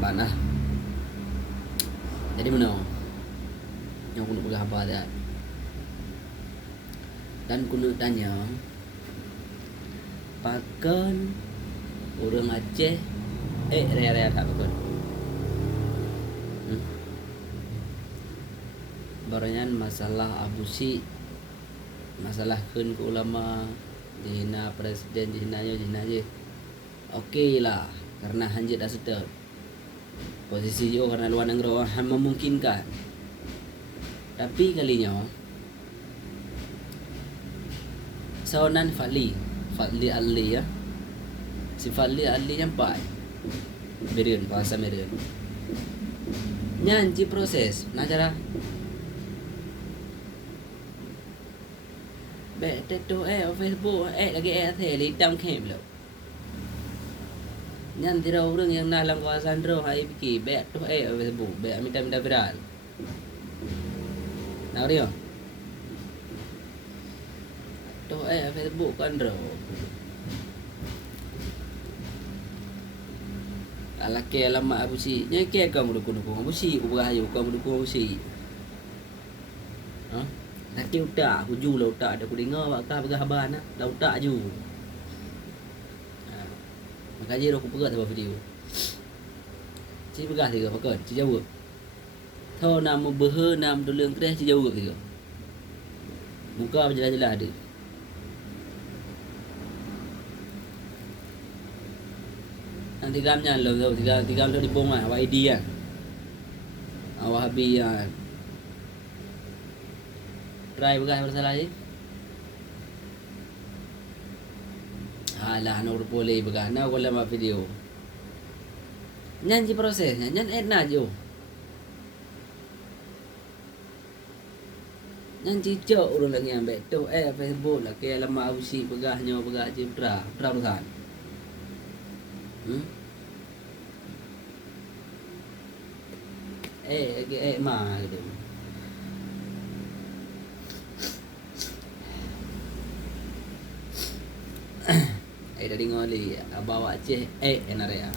Bana. Jadi mana? Yang aku nak pegang apa dia. Dan aku nak tanya, pakan orang Aceh raya-raya tak pakan? Barangan masalah abusi, masalah kun ke ulama, dihina presiden, dihina je. Okey lah, karena hanjit dah sedap. Posisi yo karena luar negara memungkinkan. Tapi kalinya Saonan Fadli Ali ya. Si Fadli Ali nyampai Merian, bahasa Merian. Nyanci proses, nak cara Bek TikTok Facebook lagi theli hitam kem lo. Nyan tira orang yang dalam kawasan ro hai fikir bek tu Facebook, bek minta viral. Nào đi không? Tôi Facebook kan ro. Alake lama abusi. Nya ke kamu dukung abusi, ubah ayo kamu dukung abusi. Ha? Laki utak, aku ju lah utak. Aku dengar bakal pegang haban lah utak ju. Makanya aku pegang sebab video. Cik pegang tiga pakai, cik jawab. Thau nama beha nam dolong kereh cik jawab tiga. Buka berjelas-jelas ada. Nanti gamnya lo tu, tiga lo di pongan, YD kan. Wahabi kan. Try pegang bersalah je. Alah, nak boleh pegang. Nak boleh buat video. Nyanyi prosesnya, nyanyi enak je. Nyanyi cicak orang lagi ambil tu Facebook lah ke lama usi pegahnya pegah je berah urusan. Mah gitu. Dari ngoli bawa Aceh enak ya.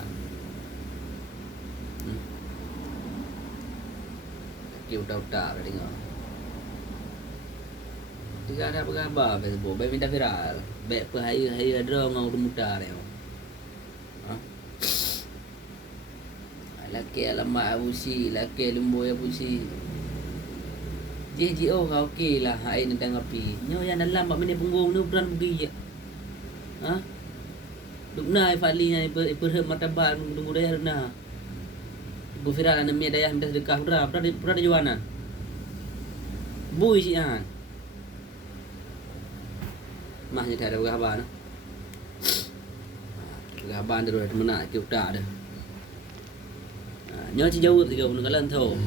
Udah dari ngol. Tiga ada apa Facebook, baik minta viral, baik perhaya ada ngau muda dia. Laki alamak abusi, laki lemboy abusi. JJO kau okey lah, hai nak tengok api. Nyo yang dalam 4 minit punggung ni beran pergi je. Ha? Dukna Fadli nya iperhem martabat tunggu daya na. Bu viral ana mi daya minta sedekah pura juana. Bui si an. Mahnya tak ada berhaban. Berhaban terus menak ke utak dah. Nyo ci jawab tiga pun kalan tau.